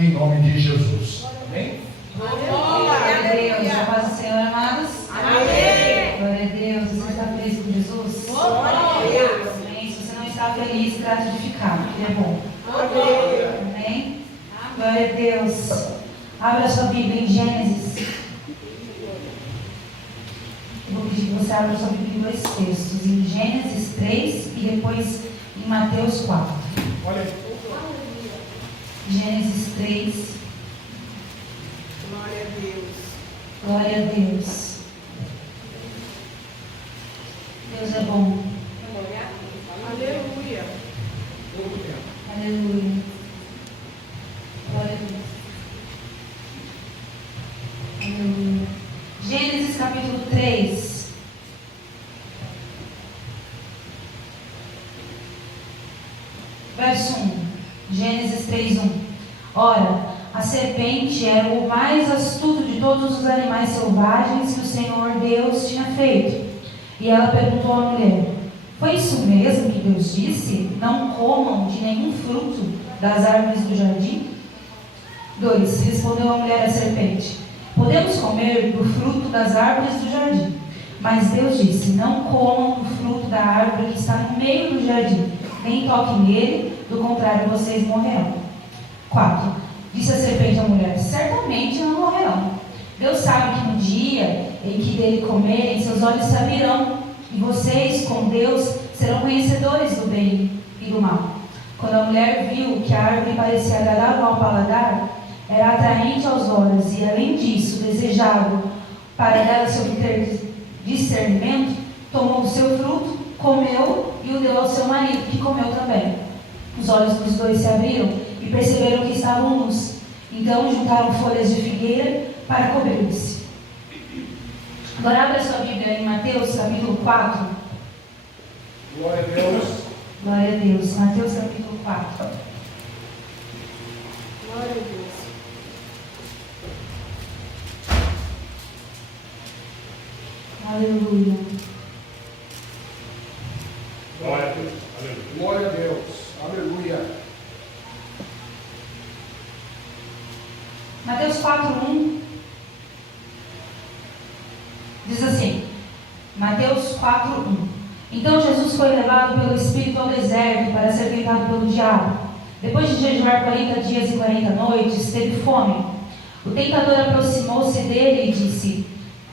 em nome de Jesus. Amém? Glória a Deus. A paz do Senhor, amados. Amém. Glória a Deus. Você está feliz com Jesus? Glória a Deus. Amém. Se você não está feliz, trate de ficar, porque é bom. Amém. Amém? Glória a Deus. Abra sua Bíblia em Gênesis. Eu vou pedir que você abra sua Bíblia em dois textos. Em Gênesis 3 e depois em Mateus 4. Olha aí. Gênesis 3. Glória a Deus. Glória a Deus. Deus é bom. Aleluia. Aleluia. Glória a Deus. Aleluia. Gênesis capítulo 3. Verso 1. Gênesis 3:1. Ora, a serpente era o mais astuto de todos os animais selvagens que o Senhor Deus tinha feito. E ela perguntou à mulher: foi isso mesmo que Deus disse? Não comam de nenhum fruto das árvores do jardim? 2. Respondeu a mulher à serpente: podemos comer do fruto das árvores do jardim. Mas Deus disse: não comam do fruto da árvore que está no meio do jardim, nem toquem nele, do contrário vocês morrerão. 4. Disse a serpente à mulher: certamente não morrerão. Deus sabe que no dia em que dele comerem, seus olhos se abrirão, e vocês, com Deus, serão conhecedores do bem e do mal. Quando a mulher viu que a árvore parecia agradável ao paladar, era atraente aos olhos e, além disso, desejável para dela se obter discernimento, tomou do seu fruto, comeu e o deu ao seu marido, que comeu também. Os olhos dos dois se abriram e perceberam que estavam nus. Então juntaram folhas de figueira para cobrir-se. Agora abra sua Bíblia em Mateus capítulo 4. Glória a Deus. Glória a Deus. Mateus capítulo 4. Glória a Deus. Aleluia. Glória a Deus. Glória a Deus. Aleluia. Mateus 4:1 diz assim. Mateus 4:1. Então Jesus foi levado pelo Espírito ao deserto para ser tentado pelo diabo. Depois de jejuar 40 dias e 40 noites, teve fome. O tentador aproximou-se dele e disse: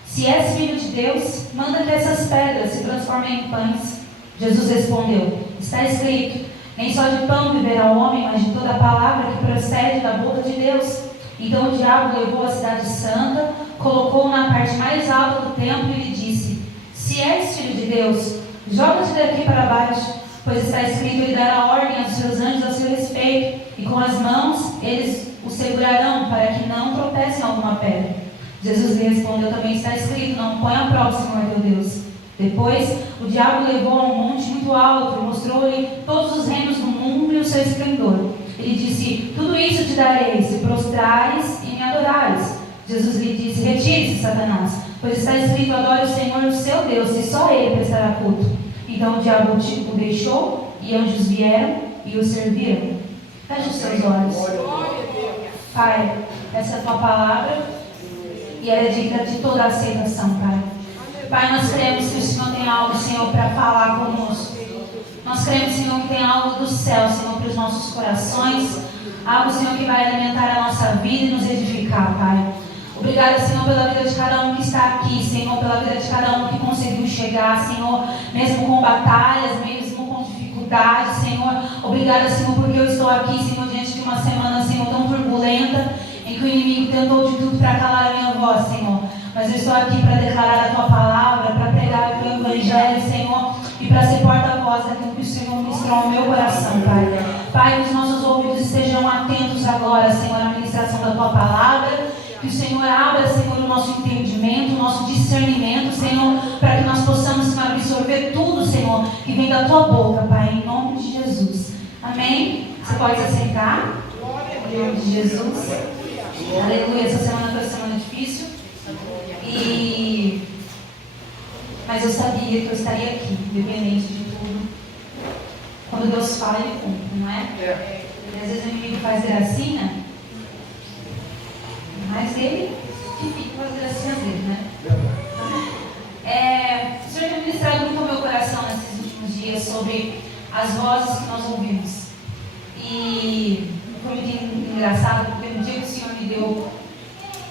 se és filho de Deus, manda que essas pedras se transformem em pães. Jesus respondeu: está escrito, nem só de pão viverá o homem, mas de toda a palavra que procede da boca de Deus. Então o diabo levou a cidade santa, colocou-o na parte mais alta do templo e lhe disse: se és filho de Deus, joga-te daqui para baixo, pois está escrito, ele dará ordem aos seus anjos a seu respeito, e com as mãos eles o segurarão, para que não tropece em alguma pedra. Jesus lhe respondeu: também está escrito, não põe à prova o Senhor teu Deus. Depois o diabo o levou a um monte muito alto e mostrou-lhe todos os reinos do mundo e o seu esplendor. Ele disse: tudo isso te darei, se prostrares e me adorares. Jesus lhe disse: retire-se, Satanás, pois está escrito, adore o Senhor o seu Deus, e só ele prestará culto. Então o diabo o deixou, e anjos vieram e o serviram. Feche os seus olhos. Pai, essa é a tua palavra, e ela é digna de toda a aceitação, Pai. Pai, nós cremos que o Senhor tem algo, Senhor, para falar conosco. Nós cremos, Senhor, que tem algo do céu, Senhor, para os nossos corações. Algo, Senhor, que vai alimentar a nossa vida e nos edificar, Pai. Obrigada, Senhor, pela vida de cada um que está aqui, Senhor, pela vida de cada um que conseguiu chegar, Senhor, mesmo com batalhas, mesmo com dificuldades, Senhor. Obrigada, Senhor, porque eu estou aqui, Senhor, diante de uma semana, Senhor, tão turbulenta, em que o inimigo tentou de tudo para calar a minha voz, Senhor. Mas eu estou aqui para declarar a tua palavra, para pregar o teu evangelho, Senhor, e para ser porta-voz daquilo que o Senhor ministrou ao meu coração, Pai. Pai, que os nossos ouvidos estejam atentos agora, Senhor, à ministração da tua palavra. Que o Senhor abra, Senhor, o nosso entendimento, o nosso discernimento, Senhor, para que nós possamos, Senhor, absorver tudo, Senhor, que vem da tua boca, Pai, em nome de Jesus. Amém? Você pode se sentar? Em nome de Jesus. Aleluia. Essa semana foi uma semana difícil. Mas eu sabia que eu estaria aqui, independente de tudo. Quando Deus fala, Ele cumpre, não é? E às vezes o inimigo faz gracinha Mas ele que fica com as gracinhas dele, né? O Senhor tem ministrado muito ao meu coração nesses últimos dias sobre as vozes que nós ouvimos. E foi muito engraçado, porque no dia que o Senhor me deu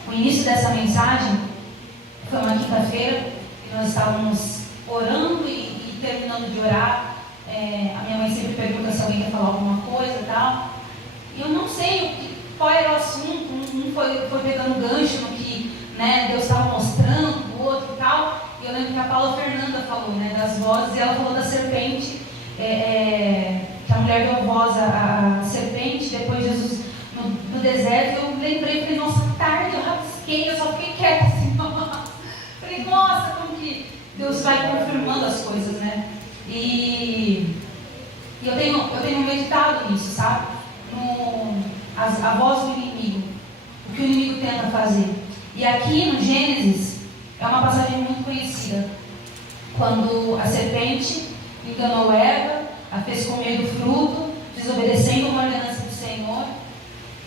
o início dessa mensagem, foi uma quinta-feira, e nós estávamos orando e terminando de orar. A minha mãe sempre pergunta se alguém quer falar alguma coisa e tal. E eu não sei qual era o assunto, um foi pegando gancho no que, né, Deus estava mostrando, o outro e tal. E eu lembro que a Paula Fernanda falou, né, das vozes, e ela falou da serpente, que a mulher deu voz à serpente, depois Jesus no deserto. Eu lembrei, falei, nossa, tarde, eu rabisquei, eu só fiquei quieta assim. Falei, nossa, como que Deus vai confirmando as coisas, né? E eu tenho meditado nisso, sabe? A voz do inimigo, o que o inimigo tenta fazer. E aqui no Gênesis é uma passagem muito conhecida, quando a serpente enganou Eva, a fez comer do fruto, desobedecendo uma ordenança do Senhor,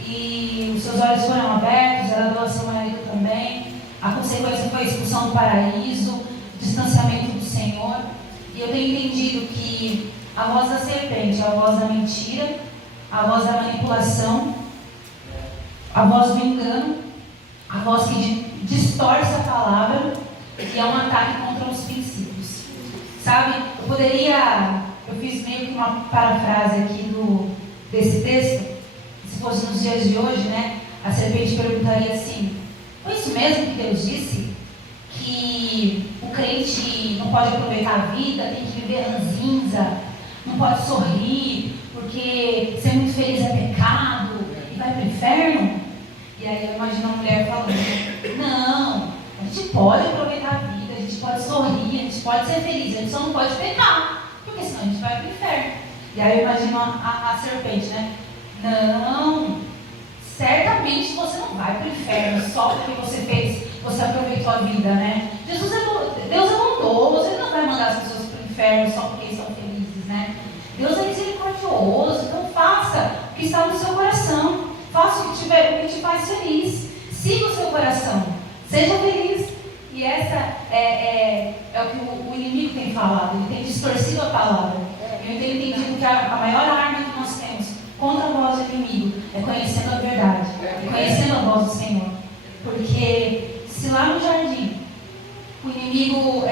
e os seus olhos foram abertos, ela deu a seu marido também. A consequência foi a expulsão do paraíso, distanciamento do Senhor. E eu tenho entendido que a voz da serpente é a voz da mentira, a voz da manipulação, a voz do engano, a voz que distorce a palavra, e é um ataque contra os princípios. Sabe, eu fiz meio que uma parafrase aqui desse texto. Se fosse nos dias de hoje, né, a serpente perguntaria assim: foi isso mesmo que Deus disse? Que o crente não pode aproveitar a vida, tem que viver ranzinza, não pode sorrir, porque ser muito feliz é pecado e vai para o inferno? E aí eu imagino a mulher falando: não, a gente pode aproveitar a vida, a gente pode sorrir, a gente pode ser feliz, a gente só não pode pecar, porque senão a gente vai para o inferno. E aí eu imagino a serpente, né? Não, certamente você não vai para o inferno só porque você aproveitou a vida, né? Deus é bondoso, Ele não vai mandar as pessoas para o inferno só porque estão felizes, né? Deus é misericordioso, então faça o que está no seu coração, faça o que te faz feliz, siga o seu coração, seja feliz. E essa é o que o inimigo tem falado, ele tem distorcido a palavra. Eu tenho entendido que a maior arma que nós temos contra a voz do inimigo é conhecendo a verdade, conhecendo a voz do Senhor. Porque se lá no jardim o inimigo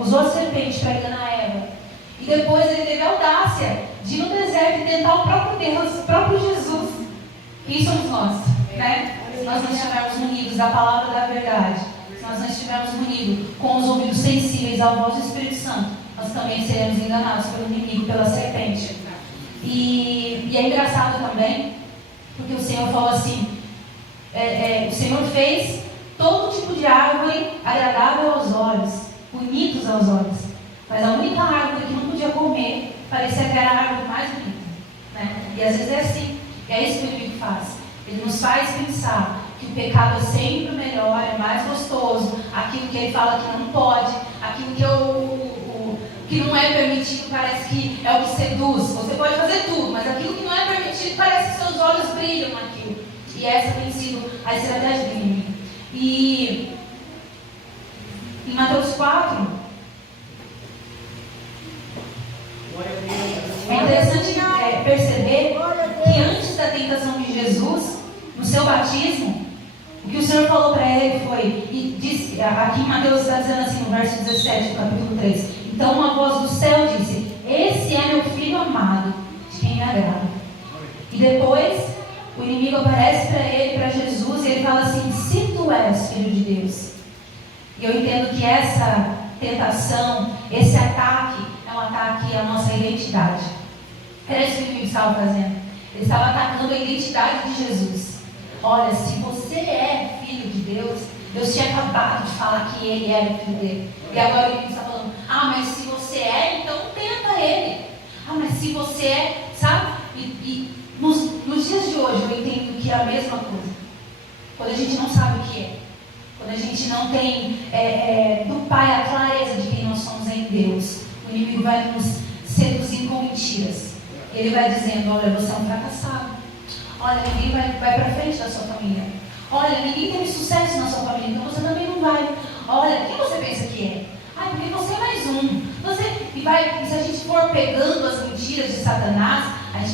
usou a serpente para enganar Eva, e depois ele teve a audácia de ir no deserto e tentar o próprio Deus, o próprio Jesus, quem somos nós? Né? Se nós não estivermos unidos à palavra da verdade, se nós não estivermos unidos com os ouvidos sensíveis à voz do Espírito Santo, nós também seremos enganados pelo inimigo, pela serpente. E é engraçado também, porque o Senhor falou assim, o Senhor fez todo tipo de árvore agradável aos olhos, bonitos aos olhos, mas a única árvore que não podia comer parecia que era a árvore mais bonita, né? E às vezes é assim, e é isso que o inimigo faz. Ele nos faz pensar que o pecado é sempre melhor, é mais gostoso, aquilo que ele fala que não pode, aquilo que não é permitido parece que é o que seduz. Você pode fazer tudo, mas aquilo que não é permitido parece que seus olhos brilham naquilo. E essa tem sido a estratégia do inimigo. E em Mateus 4, é interessante perceber que antes da tentação de Jesus, no seu batismo, o que o Senhor falou para ele foi, e disse, aqui em Mateus está dizendo assim, no verso 17 do capítulo 3: então uma voz do céu disse: esse é meu filho amado, de quem me agrada. E depois o inimigo aparece para ele, para Jesus, e ele fala assim: se tu és filho de Deus. E eu entendo que essa tentação, esse ataque, é um ataque à nossa identidade. Era isso que o inimigo estava fazendo. Ele estava atacando a identidade de Jesus. Olha, se você é filho de Deus, Deus tinha acabado de falar que ele era filho dele. E agora o inimigo está falando: mas se você é, então tenta ele. Mas se você é, sabe? E nos dias de hoje eu entendo que é a mesma coisa. Quando a gente não sabe o que é, quando a gente não tem do Pai a clareza de quem nós somos em Deus, o inimigo vai nos seduzir com mentiras. Ele vai dizendo: olha, você é um fracassado. Olha, ninguém vai para frente da sua família. Olha, ninguém teve sucesso na sua família, então você também não vai. Olha, quem você pensa que é? Ah, porque você é mais um. E se a gente for pegando as mentiras de Satanás, a gente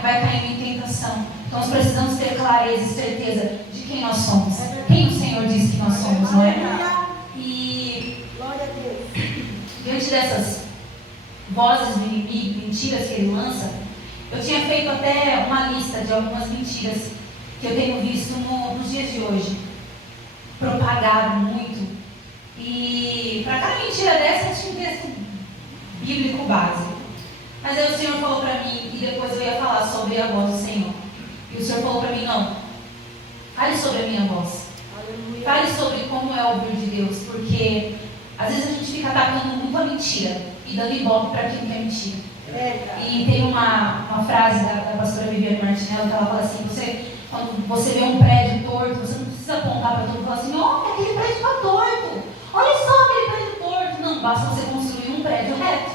vai caindo em tentação. Então nós precisamos ter clareza e certeza de quem nós somos. Quem o Senhor diz que nós somos, não é? E Glória a Deus. diante dessas vozes do inimigo, mentiras que ele lança, eu tinha feito até uma lista de algumas mentiras que eu tenho visto nos dias de hoje, propagado muito. E para cada mentira dessa tinha um texto bíblico básico. Mas aí o Senhor falou para mim, e depois eu ia falar sobre a voz do Senhor. E o Senhor falou para mim, não, fale sobre a minha voz. Aleluia. Fale sobre como é ouvir de Deus, porque às vezes a gente fica atacando muito a mentira e dando ibope para aquilo que é mentira. E tem uma frase da pastora Viviane Martinello que ela fala assim, quando você vê um prédio torto, você não precisa apontar para todo mundo e falar assim, olha, aquele prédio está torto, olha só aquele prédio torto. Não, basta você construir um prédio reto,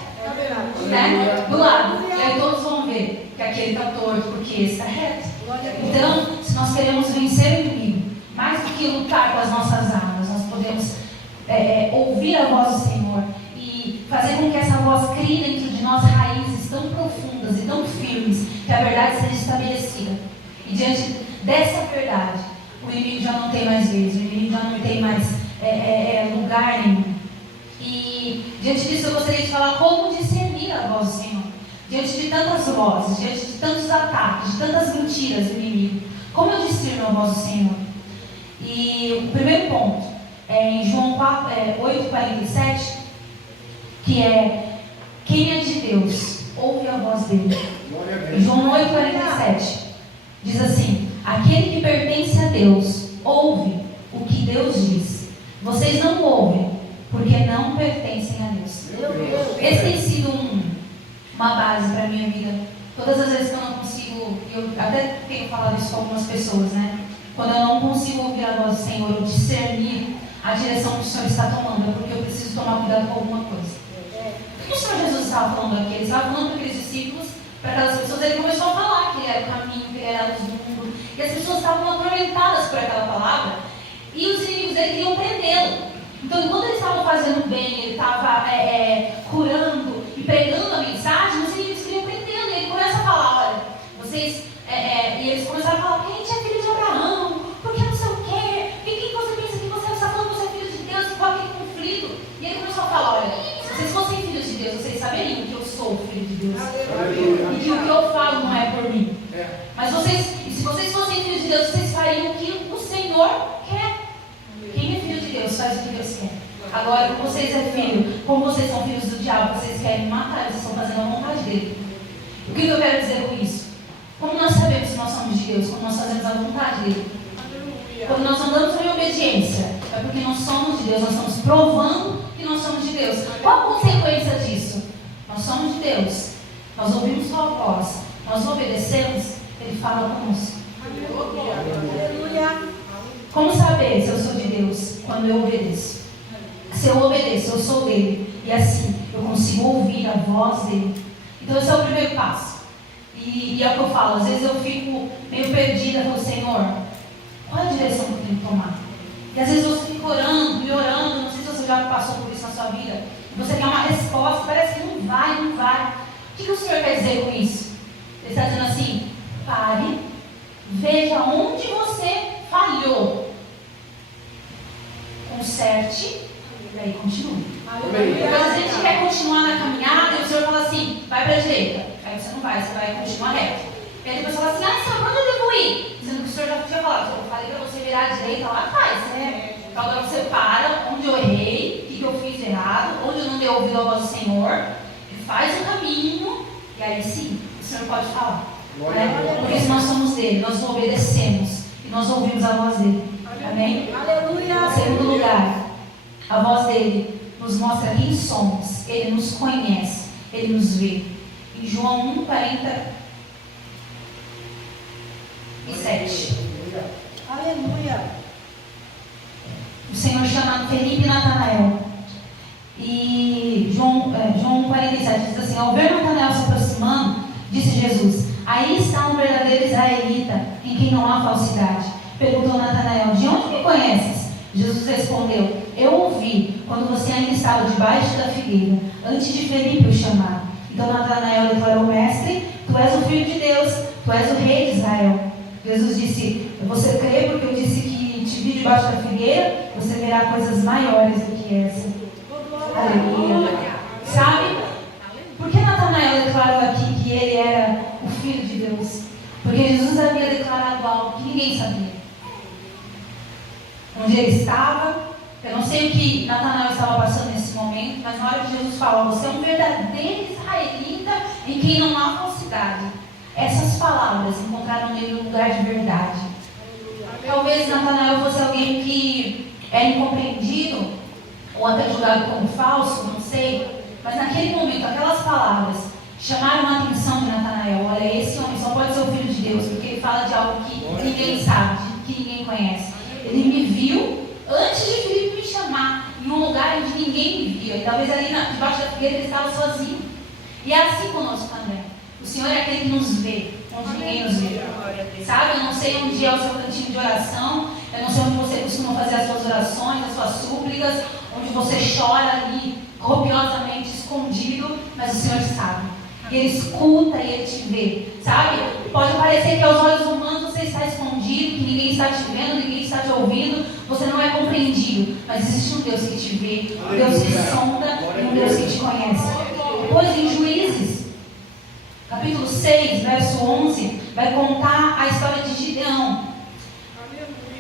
né? Do lado. E aí todos vão ver que aquele está torto, porque esse está reto. Então, se nós queremos vencer o inimigo, mais do que lutar com as nossas armas, nós podemos ouvir a voz do Senhor e fazer com que essa voz crie dentro de nós raízes tão profundas e tão firmes, que a verdade seja estabelecida. E diante dessa verdade, o inimigo já não tem mais vez, o inimigo já não tem mais lugar nenhum. E diante disso eu gostaria de falar como discernir a voz do Senhor. Diante de tantas vozes, diante de tantos ataques, de tantas mentiras do inimigo, como eu discerno a voz do Senhor? E o primeiro ponto é em João 8,47, que é: quem é de Deus, ouve a voz dele. Em João 8,47 diz assim: aquele que pertence a Deus, ouve o que Deus diz. Vocês não ouvem, porque não pertencem a Deus. Esse tem sido uma base para a minha vida. Todas as vezes que eu não consigo, eu até tenho falado isso com algumas pessoas, né? Quando eu não consigo ouvir a voz do Senhor, ou discernir a direção que o Senhor está tomando, é porque eu preciso tomar cuidado com alguma coisa. O que o Senhor Jesus estava falando aqui? Ele estava falando para aqueles discípulos, para aquelas pessoas. Ele começou a falar que ele era o caminho, que ele era a luz do mundo, e as pessoas estavam atormentadas por aquela palavra, e os inimigos dele queriam prendê-lo. Então, enquanto eles estavam fazendo bem, ele estava curando e pregando a mensagem, os inimigos queriam prendê-lo. E ele começa a falar: olha, vocês. E eles começaram a falar: porque a gente é filho de Abraão, porque não sei o quê, e quem você pensa que você está falando que você é filho de Deus, e qual é aquele conflito? E ele começou a falar: olha, se vocês fossem filhos de Deus, vocês saberiam que eu sou filho de Deus. E que o que eu falo não é por mim. Mas se vocês fossem filhos de Deus, vocês fariam o que o Senhor quer. Quem é filho de Deus faz o que Deus quer. Agora, como vocês é filho, como vocês são filhos do diabo, vocês querem matar, vocês estão fazendo a vontade dele. O que eu quero dizer com isso? Como nós sabemos que nós somos de Deus? Quando nós fazemos a vontade dele. Quando nós andamos em obediência, é porque nós somos de Deus, nós estamos provando que nós somos de Deus. Qual a consequência disso? Nós somos de Deus, nós ouvimos sua voz, nós obedecemos, ele fala conosco. Aleluia. Como saber se eu sou de Deus? Quando eu obedeço. Se eu obedeço, eu sou dele. E assim, eu consigo ouvir a voz dele. Então esse é o primeiro passo. E é o que eu falo, às vezes eu fico meio perdida com o Senhor. Qual é a direção que eu tenho que tomar? E às vezes você fica orando e orando, não sei se você já passou por isso na sua vida. E você quer uma resposta, parece que não vai. O que o Senhor quer dizer com isso? Ele está dizendo assim: pare, veja onde você falhou, conserte e aí continue. Depois a gente quer continuar na caminhada e o Senhor fala assim: vai para a direita. Aí você não vai, você vai continuar reto. E aí depois você fala assim: Senhor, para onde eu devo ir? Sendo que o Senhor já tinha falado: eu falei para você virar à direita lá atrás, né? Então agora você para onde eu errei, o que eu fiz de errado, onde eu não dei ouvido à voz do Senhor, e faz o caminho, e aí sim, o Senhor pode falar. Né? Porque nós somos dele, nós obedecemos e nós ouvimos a voz dele. Amém? Aleluia. Em segundo lugar, a voz dele nos mostra quem somos, ele nos conhece, ele nos vê. Em João 1,47. Aleluia. O Senhor chama Felipe e Natanael. E João 1,47 diz assim: ao ver Natanael se aproximando, disse Jesus: aí está um verdadeiro israelita, em quem não há falsidade. Perguntou Natanael: de onde me conheces? Jesus respondeu: eu ouvi quando você ainda estava debaixo da figueira, antes de Felipe o chamar. Então Natanael declarou: mestre, tu és o Filho de Deus, tu és o Rei de Israel. Jesus disse: você crê porque eu disse que te vi debaixo da figueira? Você verá coisas maiores do que essa. Aleluia. Sabe? Por que Natanael declarou aqui que ele era o Filho de Deus? Porque Jesus havia declarado algo que ninguém sabia. Onde ele estava, eu não sei o que Natanael estava passando nesse momento, mas na hora que Jesus fala: você é um verdadeiro israelita em quem não há falsidade. Essas palavras encontraram nele um lugar de verdade. Talvez Natanael fosse alguém que era incompreendido, ou até julgado como falso, não sei. Mas naquele momento, aquelas palavras chamaram a atenção de Natanael. Olha, esse homem só pode ser o Filho de Deus, porque ele fala de algo que ninguém sabe, que ninguém conhece. Ele me viu antes de Filipe me chamar, em um lugar onde ninguém me via. E talvez ali debaixo da figueira ele estava sozinho. E é assim conosco também. O Senhor é aquele que nos vê, onde ninguém nos vê. Sabe, eu não sei onde é o seu cantinho de oração, eu não sei onde você costuma fazer as suas orações, as suas súplicas, onde você chora ali, copiosamente, escondido, mas o Senhor sabe. E Ele escuta e Ele te vê, sabe? Pode parecer que aos olhos humanos você está escondido, que ninguém está te vendo, ninguém está te ouvindo, você não é compreendido, mas existe um Deus que te vê, um Deus que sonda e um Deus que te conhece. Depois em Juízes, capítulo 6, verso 11, vai contar a história de Gideão.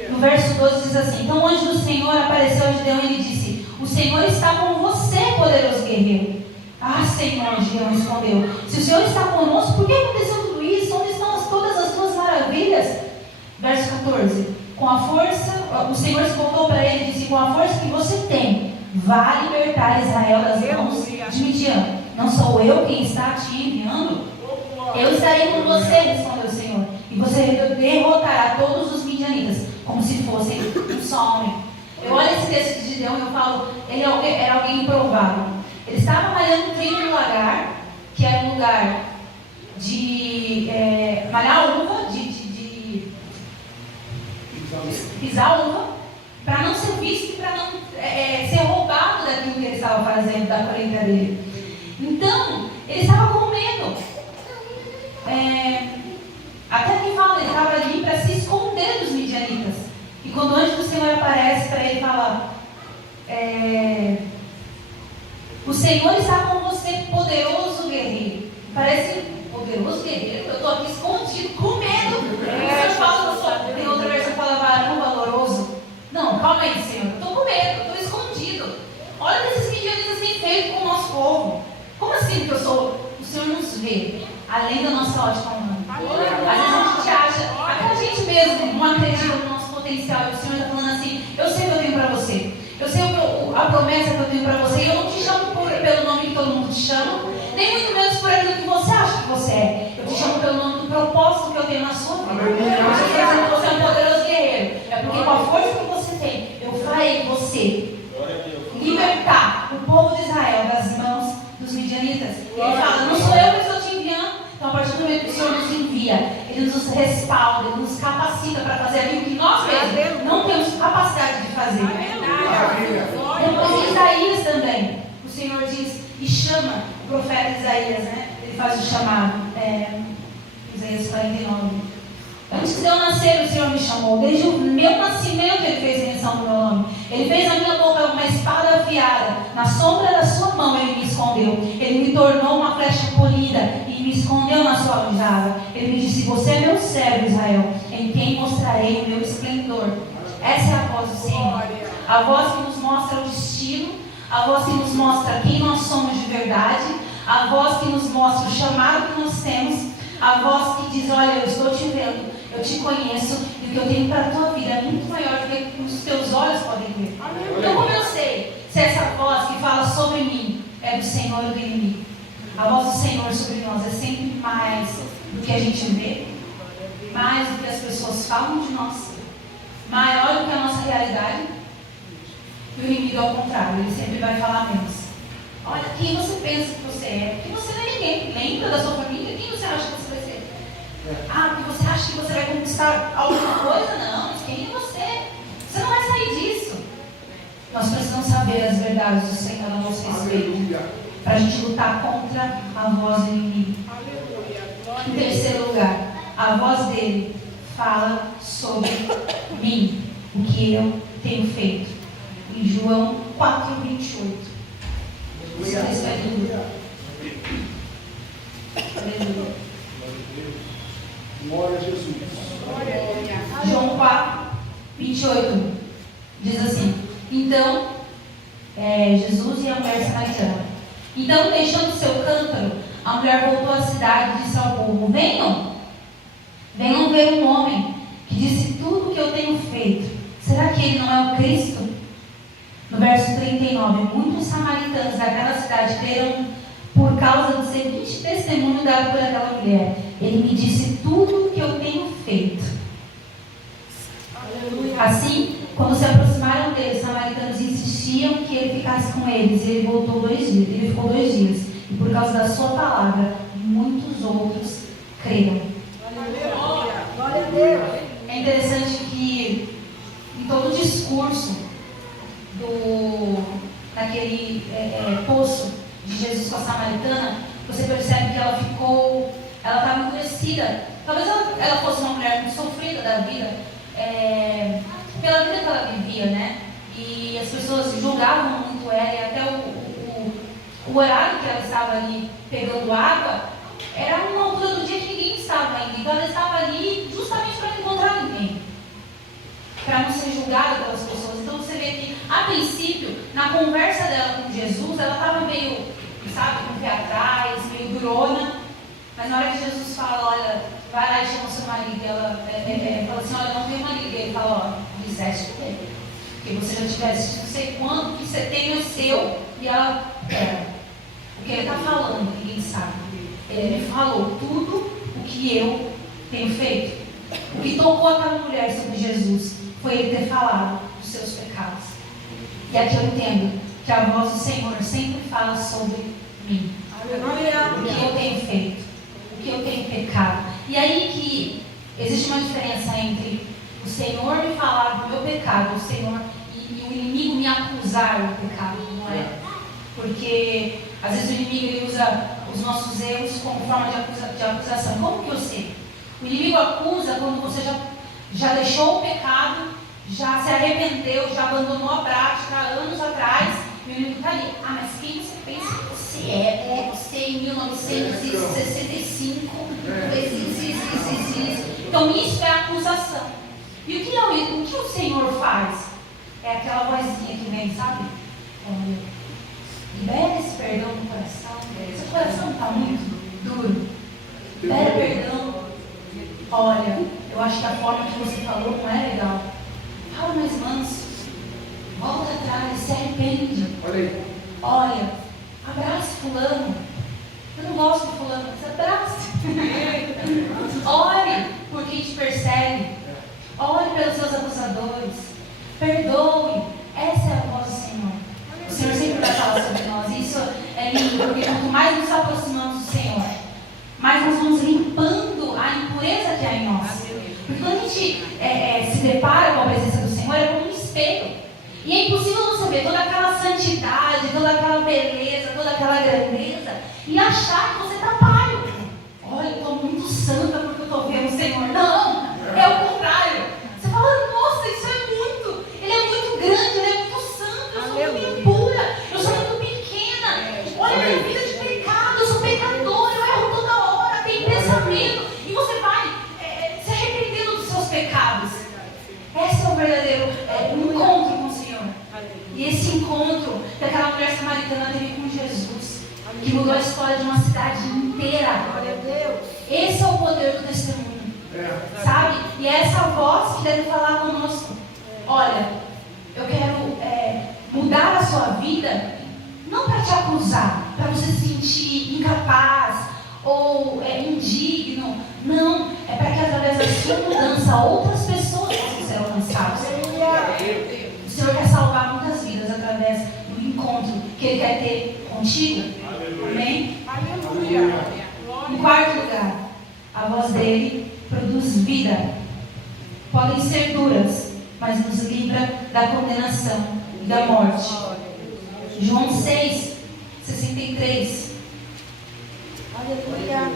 No verso 12 diz assim: então o anjo do Senhor apareceu a Gideão e ele disse: o Senhor está com você, poderoso guerreiro. Ah, Senhor, Gideão respondeu: se o Senhor está conosco, por que aconteceu tudo isso? Onde estão todas as tuas maravilhas? Verso 14: com a força, o Senhor se voltou para ele e disse: com a força que você tem, vá libertar Israel das mãos de Midian. Não sou eu quem está te enviando? Eu estarei com você, respondeu o Senhor, e você derrotará todos os midianitas, como se fossem um só homem. Eu olho esse texto de Gideão e eu falo: ele era alguém improvável. Ele estava malhando trigo no lagar, que era um lugar de malhar uva, de pisar uva, para não ser visto e para não ser roubado daquilo que ele estava fazendo, da colheita dele. Então, ele estava com medo. Até que fala, ele estava ali para se esconder dos midianitas. E quando o anjo do Senhor aparece para ele, fala: o Senhor está com você, poderoso guerreiro. Parece poderoso guerreiro. Eu estou aqui escondido, com medo. Você fala, tem outra versão que fala varão valoroso. Não, calma aí, Senhor. Eu estou com medo, eu estou escondido. Olha o que esses midianitas têm feito com o nosso povo. Como assim que eu sou? O Senhor nos vê além da nossa ótica humana. Às vezes a gente acha, até a gente mesmo não acredita no nosso potencial. E o Senhor está falando assim: eu sei o que eu tenho para você. Eu sei a promessa que eu tenho para você. E eu não te chamo pelo nome que todo mundo te chama, nem muito menos por aquilo que você acha que você é. Eu te chamo pelo nome do propósito que eu tenho na sua vida. Você é um poderoso guerreiro. É porque com a força que você tem, eu farei você libertar o povo de Israel das mãos dos midianitas. Ele fala: não sou eu que estou te enviando. Então, a partir do momento que o Senhor nos envia, Ele nos respalda, Ele nos capacita para fazer aquilo que nós mesmos não temos capacidade de fazer. Depois em Isaías também, o Senhor diz e chama o profeta Isaías, né? Ele faz o chamado. Isaías 49. Antes de eu nascer, o Senhor me chamou. Desde o meu nascimento, Ele fez menção do meu nome. Ele fez a minha boca uma espada afiada. Na sombra da sua mão, Ele me escondeu. Ele me tornou uma flecha polida e me escondeu na sua aljava. Ele me disse: você é meu servo, Israel, em quem mostrarei o meu esplendor. Essa é a voz do Senhor. A voz que nos mostra o destino. A voz que nos mostra quem nós somos de verdade. A voz que nos mostra o chamado que nós temos. A voz que diz: olha, eu estou te vendo, eu te conheço, e o que eu tenho para a tua vida é muito maior do que os teus olhos podem ver. Então, como eu sei se essa voz que fala sobre mim é do Senhor ou do inimigo? A voz do Senhor sobre nós é sempre mais do que a gente vê, mais do que as pessoas falam de nós, maior do que a nossa realidade. E o inimigo, ao contrário, ele sempre vai falar menos. Olha, quem você pensa que você é? Porque você não é ninguém. Lembra da sua família? Quem você acha que você vai ser? Ah, porque você acha que você vai conquistar alguma coisa? Não, quem autoridades do Senhor a nosso respeito, Aleluia. para a gente lutar contra a voz do inimigo. Em terceiro lugar, a voz dele fala sobre mim, o que eu tenho feito. Em João 4:28. Os três Aleluia. Aleluia. Glória a Jesus. João 4:28 diz assim: então, Jesus e a mulher samaritana. Então, deixando seu cântaro, a mulher voltou à cidade e disse ao povo: venham ver um homem que disse tudo o que eu tenho feito. Será que ele não é o Cristo? No verso 39, muitos samaritanos daquela cidade creram por causa do seguinte testemunho dado por aquela mulher: ele me disse tudo o que eu tenho feito. Assim, quando se aproximaram dele, os samaritanos insistiam que ele ficasse com eles, e ele ficou 2 dias. E por causa da sua palavra, muitos outros creram. Glória a Deus. É interessante que em todo o discurso daquele poço de Jesus com a samaritana, você percebe que ela estava endurecida. Talvez ela fosse uma mulher muito sofrida da vida, pela vida que ela vivia, né? E as pessoas julgavam muito ela, e até o horário que ela estava ali pegando água era uma altura do dia que ninguém estava ainda. Então ela estava ali justamente para não encontrar ninguém, para não ser julgada pelas pessoas. Então você vê que, a princípio, na conversa dela com Jesus, ela estava meio, com o pé atrás, meio durona. Mas na hora que Jesus fala: olha, vai lá e chama o seu marido, ela fala assim: olha, não tem marido. Ele fala: ó, desiste dele, porque você já tivesse não sei quanto, que você tem é seu. E ela, o que ele está falando, ninguém sabe. Ele me falou tudo o que eu tenho feito. O que tocou aquela mulher sobre Jesus foi ele ter falado dos seus pecados. E aqui eu entendo que a voz do Senhor sempre fala sobre mim, o que eu tenho feito, o que eu tenho pecado. E aí que existe uma diferença entre o Senhor me falar do meu pecado, o Senhor e o inimigo me acusar do pecado, não é? Porque às vezes o inimigo ele usa os nossos erros como forma de acusação. Como que eu sei? O inimigo acusa quando você já deixou o pecado, já se arrependeu, já abandonou a prática anos atrás, e o inimigo está ali: ah, mas quem você pensa que você é? Você em 1965 fez isso. Então isso é acusação. E o que o Senhor faz? É aquela vozinha que vem, sabe? Olha, libera esse perdão no coração. Seu coração está muito duro. Libera perdão. Olha, eu acho que a forma que você falou não é legal. Fala mais manso. Volta atrás, se arrepende. Olha, abrace fulano. Eu não gosto de fulano, mas abrace. Ore por quem te persegue. Ore pelos seus acusadores. Perdoe. Essa é a voz do Senhor. O Senhor sempre vai falar sobre nós. E isso é lindo, porque quanto mais nos aproximamos do Senhor, mais nós vamos limpando a impureza que há em nós. Porque quando a gente se depara com a presença do Senhor, é como um espelho. E é impossível você ver toda aquela santidade, toda aquela beleza, toda aquela grandeza e achar que você está paio. Olha, eu estou muito santa porque eu estou vendo o Senhor. Não, é o contrário. Você fala: nossa, isso é muito. Ele é muito grande, ele é muito santo. Eu sou muito impura, eu sou muito pequena. Olha a minha vida de pecado, eu sou pecadora, eu erro toda hora, tenho pensamento. E você vai se arrependendo dos seus pecados. Esse é o verdadeiro encontro com o Senhor. E esse encontro que aquela mulher samaritana teve com Jesus, que mudou a história de uma cidade inteira. Glória a Deus. Esse é o poder do testemunho, sabe? E é essa voz que deve falar conosco: olha, eu quero mudar a sua vida, não para te acusar, para você se sentir incapaz ou indigno. Não, é para que através da sua mudança outras pessoas possam ser alcançadas. O Senhor quer salvar muitas vidas através do encontro que Ele quer ter contigo. Amém? Em quarto lugar, a voz dele produz vida. Podem ser duras, mas nos livra da condenação e da morte. João 6, 63. Aleluia.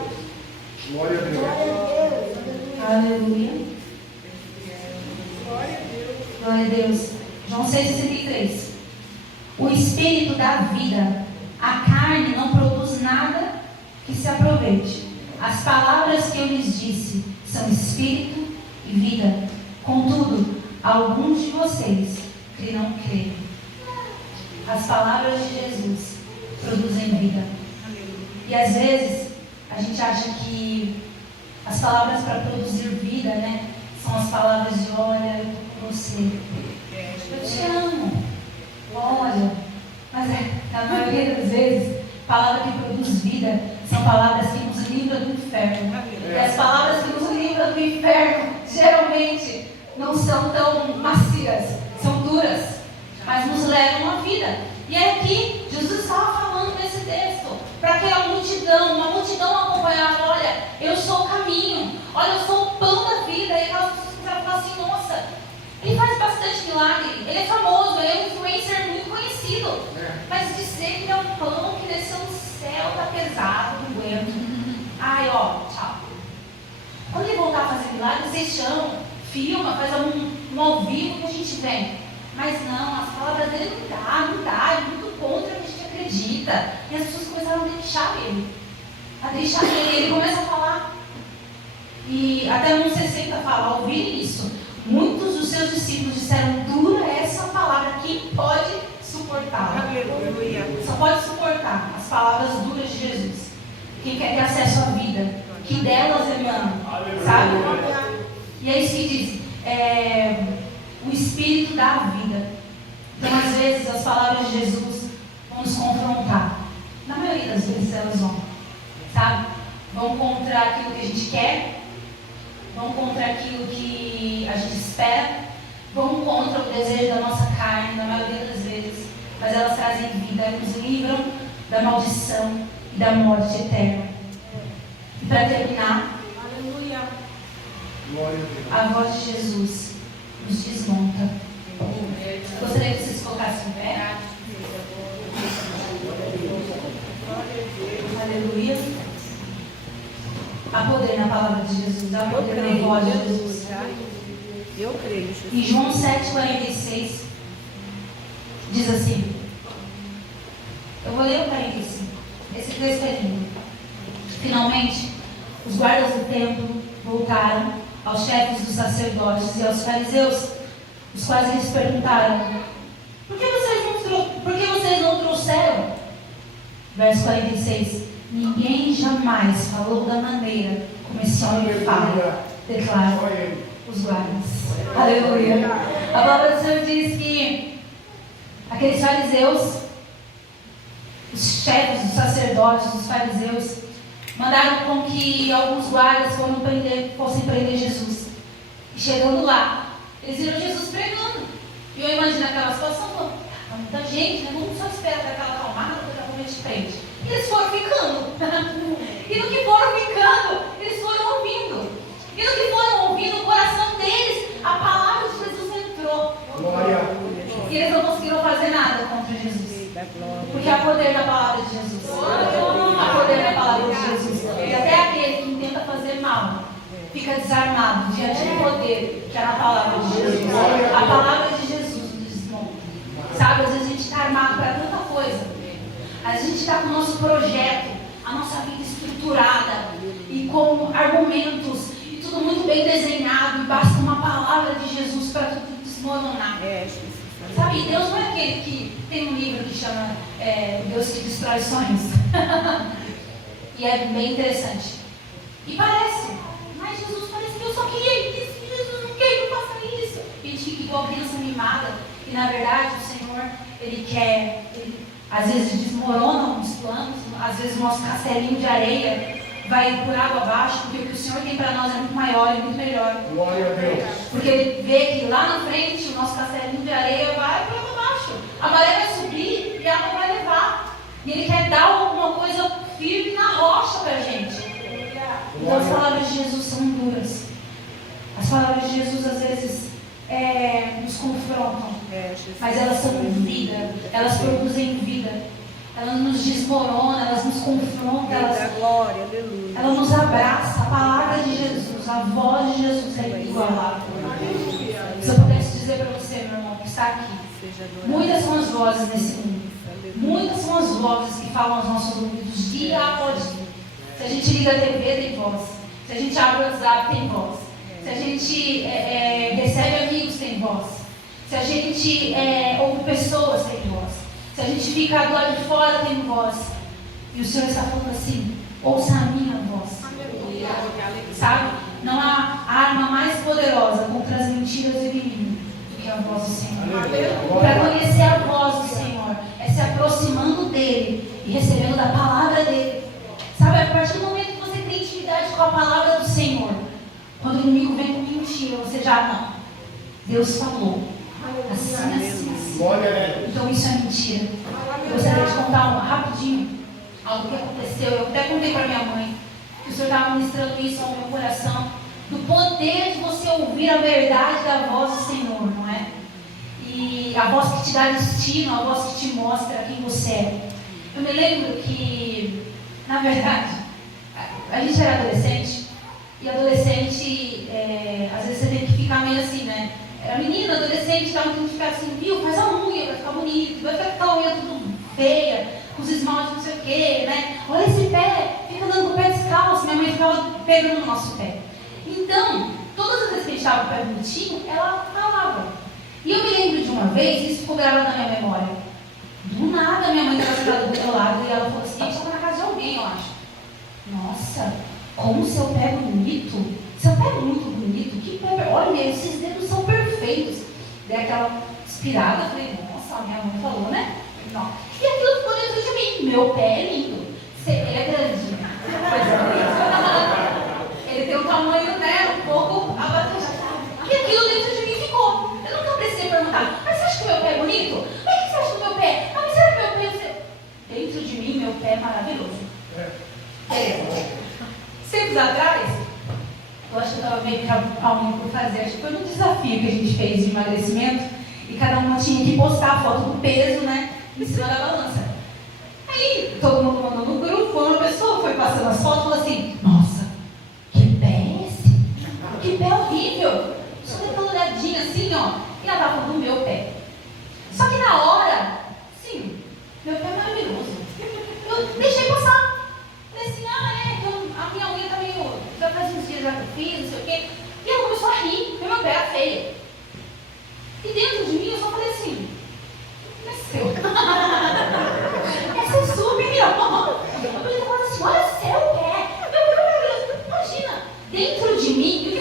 Glória a Deus. Glória a Deus. Aleluia. Glória a Deus. Glória a Deus. João 6,63. O Espírito dá vida. A carne não produz nada que se aproveite. As palavras que eu lhes disse são Espírito e vida. Contudo, alguns de vocês que não creem. As palavras de Jesus produzem vida. E às vezes a gente acha que as palavras para produzir vida, né, são as palavras de olha, eu tô com você, eu te amo, olha. Mas na maioria das vezes, palavras que produzem vida são palavras que nos livram do inferno. E as palavras que nos livram do inferno geralmente não são tão macias, são duras, mas nos levam à vida. E é aqui, Jesus estava falando nesse texto, para aquela multidão, uma multidão acompanhava: olha, eu sou o caminho, olha, eu sou o pão da vida. E aquelas pessoas começaram a falar assim: nossa, ele faz bastante milagre, ele é famoso, ele é um influencer muito conhecido, mas dizer que ele é um pão que desceu do céu, tá pesado, não aguento. Ai, ó, tchau. Quando ele voltar a fazer milagre, vocês chamam, filma, faz um ao vivo que a gente vem. Mas não, as palavras dele não dá, é muito contra o que a gente acredita. E as pessoas começaram a deixar ele, ele começa a falar. E até no 60 fala: ao ouvir isso, muitos dos seus discípulos disseram: dura é essa palavra, quem pode suportá-la? Só pode suportar as palavras duras de Jesus quem quer ter acesso à vida, que delas emana, sabe? E é isso que diz, o Espírito dá a vida. Então, às vezes, as palavras de Jesus vão nos confrontar. Na maioria das vezes elas vão, sabe? Vão contra aquilo que a gente quer, vão contra aquilo que a gente espera, vão contra o desejo da nossa carne, na maioria das vezes. Mas elas trazem vida, nos livram da maldição e da morte eterna. E para terminar, Aleluia. Glória a Deus. a voz de Jesus nos desmonta. Gostaria que vocês colocassem em pé. Aleluia. Há poder na palavra de Jesus, há poder na voz de Jesus. Eu creio, Jesus. E João 7,46 diz assim. Eu vou ler o 45. Esse texto é lindo. Finalmente, os guardas do templo voltaram aos chefes dos sacerdotes e aos fariseus, os quais eles perguntaram: por que vocês não trouxeram? Verso 46. Ninguém jamais falou da maneira como esse homem fala, declaram os guardas. Aleluia. A palavra do Senhor diz que aqueles fariseus, os chefes dos sacerdotes, os fariseus, mandaram com que alguns guardas fossem prender Jesus. E chegando lá, eles viram Jesus pregando. E eu imagino aquela situação: tá muita gente, né? Vamos só esperar daquela calmada, daqui a pouco a gente prende. E eles foram ficando. E no que foram ficando, eles foram ouvindo. E no que foram ouvindo, o coração deles, a palavra de Jesus entrou. Glória. E eles não conseguiram fazer nada contra Jesus. Porque há poder na palavra de Jesus. Há poder na palavra de Jesus. E até aquele que tenta fazer mal fica desarmado diante do poder que há na palavra de Jesus. A palavra de Jesus nos desmonta. Sabe, às vezes a gente está armado para tanta coisa. A gente está com o nosso projeto, a nossa vida estruturada e com argumentos e tudo muito bem desenhado. E basta uma palavra de Jesus para tudo desmoronar. Sabe, Deus não é aquele que tem um livro que chama Deus que destrói sonhos. E é bem interessante. E parece, mas Jesus parece que eu só queria isso, Jesus não quer que eu faça isso. E a gente fica igual criança mimada. E na verdade o Senhor, Ele às vezes desmorona alguns planos, às vezes o nosso castelinho de areia vai por água abaixo, porque o que o Senhor tem para nós é muito maior e muito melhor. Glória a Deus. Porque Ele vê que lá na frente o nosso castelinho de areia vai por água abaixo. A maré vai subir e a água vai levar. E Ele quer dar alguma coisa firme na rocha para a gente. Então as palavras de Jesus são duras. As palavras de Jesus às vezes nos confrontam, Jesus. mas elas são vida, elas produzem vida, elas nos desmoronam, elas nos confrontam, Da glória, aleluia. ela nos abraça. A palavra de Jesus, a voz de Jesus é igual. Se eu pudesse dizer para você, meu irmão, que está aqui, Seja adorado. muitas são as vozes nesse mundo, Aleluia. muitas são as vozes que falam aos nossos ouvidos dia após dia. Se a gente liga a TV, tem voz. Se a gente abre o WhatsApp, tem voz. Se a gente recebe amigos, tem voz. Se a gente ouve pessoas, tem voz. Se a gente fica do lado de fora, tem voz. E o Senhor está falando assim: ouça a minha voz. Sabe? Não há arma mais poderosa contra as mentiras do inimigo do que a voz do Senhor. Para conhecer a voz do Senhor é se aproximando dele e recebendo da palavra dele. Sabe, a partir do momento que você tem intimidade com a palavra do Senhor, quando o inimigo vem com mentira, você já não. Deus falou. Assim, assim, assim. Glória a Deus. Então isso é mentira. Eu gostaria de contar rapidinho algo que aconteceu. Eu até contei para minha mãe que o Senhor estava ministrando isso ao meu coração, do poder de você ouvir a verdade da voz do Senhor, não é? E a voz que te dá destino, a voz que te mostra quem você é. Eu me lembro que, na verdade, a gente era adolescente, e adolescente, às vezes você tem que ficar meio assim, né? Era menina, adolescente, então tem que ficar assim, viu, faz a unha, vai ficar bonito, vai ficar a unha tudo feia, com os esmaltes não sei o quê, né? Olha esse pé, fica andando com o pé descalço, minha mãe ficava pegando no nosso pé. Então, todas as vezes que a gente estava com o pé bonitinho, ela falava. E eu me lembro de uma vez, isso ficou gravado na minha memória. Do nada, minha mãe estava sentada do meu lado e ela falou assim: a gente estava na casa de alguém, eu acho. Nossa, como seu pé é bonito. Seu pé é muito bonito. Que pé, olha, esses dedos são perfeitos. Dei aquela inspirada, falei: nossa, a minha mãe falou, né? Não. E aquilo ficou dentro de mim. Meu pé é lindo. Ele é grande. Ele tem um tamanho, né, um pouco abatejado. E aquilo dentro de mim ficou. Eu nunca precisei perguntar: mas você acha que meu pé é bonito? Mas o que você acha do meu pé? Ah, mas será que meu pé... Dentro de mim, meu pé é maravilhoso. Beleza. Tempos atrás, eu acho que eu estava meio que calminho por fazer. Acho que foi um desafio que a gente fez de emagrecimento. E cada uma tinha que postar a foto do peso, né, em cima da balança. Aí, todo mundo mandou no grupo, uma pessoa foi passando as fotos e falou assim: nossa, que pé é esse? Que pé horrível. Só deu aquela olhadinha assim, ó, e ela estava falando do meu pé. Só que na hora, sim, meu pé é maravilhoso. Eu deixei passar. Falei assim: a minha unha tá meio... Já faz uns dias já que eu fiz, não sei o quê. E ela começou a rir, porque meu pé era feio. E dentro de mim eu só falei assim: não é seu.